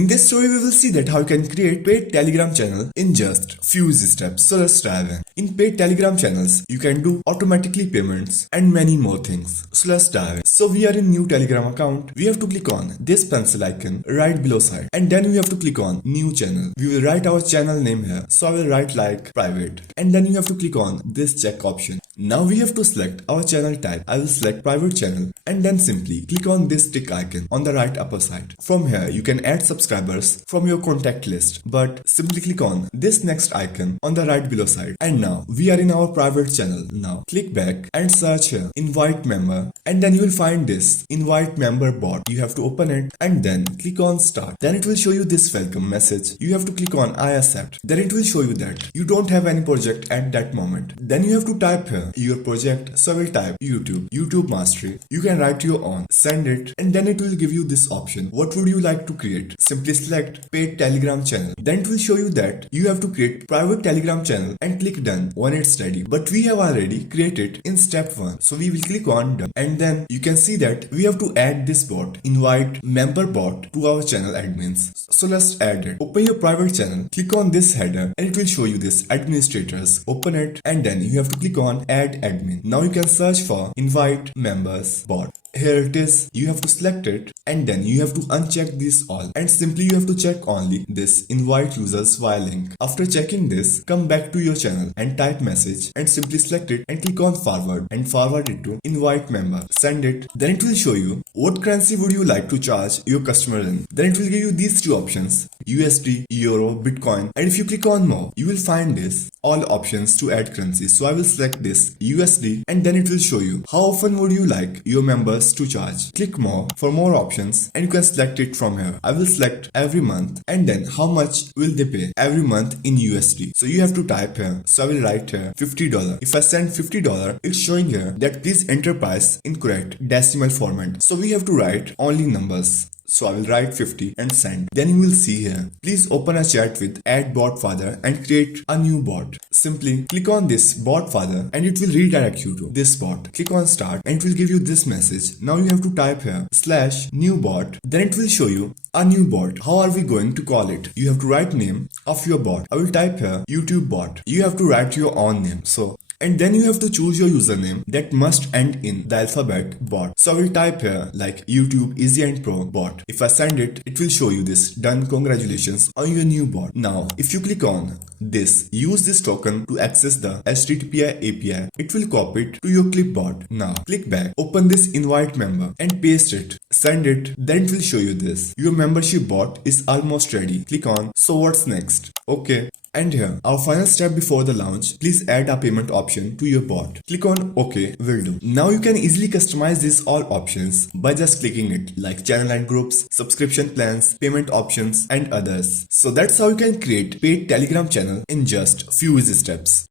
In this story, we will see that how you can create paid Telegram channel in just few easy steps. So let's dive in. In paid Telegram channels, you can do automatically payments and many more things. So let's dive in. So we are in new Telegram account. We have to click on this pencil icon right below side, and then we have to click on new channel. We will write our channel name here. So I will write like private, and then you have to click on this check option. Now we have to select our channel type. I will select private channel, and then simply click on this tick icon on the right upper side. From here, you can add subscribers from your contact list, but simply click on this next icon on the right below side. And now we are in our private channel. Now click back and search here invite member, and then you will find this invite member bot. You have to open it and then click on start. Then it will show you this welcome message. You have to click on I accept. Then it will show you that you don't have any project at that moment. Then you have to type here your project. So I will type YouTube Mastery. You can write your own, send it, and then it will give you this option. What would you like to create? Simply select paid Telegram channel. Then it will show you that you have to create private Telegram channel and click done when it's ready. But we have already created in step 1. So we will click on done, and then you can see that we have to add this bot, invite member bot, to our channel admins. So let's add it. Open your private channel, click on this header, and it will show you this administrators. Open it, and then you have to click on add admin. Now you can search for invite members bot. Here it is. You have to select it, and then you have to uncheck this all, and simply you have to check only this invite users via link. After checking this, come back to your channel and type message and simply select it and click on forward and forward it to invite member. Send it. Then it will show you what currency would you like to charge your customer in. Then it will give you these two options: USD, Euro, Bitcoin. And if you click on more, you will find this all options to add currency. So I will select this USD, and then it will show you how often would you like your members to charge. Click more for more options, and you can select it from here. I will select every month, and then how much will they pay every month in USD. So you have to type here. So I will write here $50. If I send $50, it's showing here that please enter price in correct decimal format. So we have to write only numbers. So I will write 50 and send. Then you will see here, please open a chat with add bot father and create a new bot. Simply click on this bot father, and it will redirect you to this bot. Click on start, and it will give you this message. Now you have to type here /new bot. Then it will show you a new bot. How are we going to call it? You have to write name of your bot. I will type here YouTube bot. You have to write your own name. And then you have to choose your username that must end in the alphabet bot. So I will type here like YouTube Easy and Pro bot. If I send it, it will show you this done, congratulations on your new bot. Now if you click on this, use this token to access the HTTP API. It will copy it to your clipboard. Now click back, open this invite member and paste it. Send it. Then it will show you this. Your membership bot is almost ready. Click on so what's next? Okay. And here, our final step before the launch, please add a payment option to your bot. Click on OK, will do. Now you can easily customize these all options by just clicking it, like channel and groups, subscription plans, payment options, and others. So that's how you can create paid Telegram channel in just few easy steps.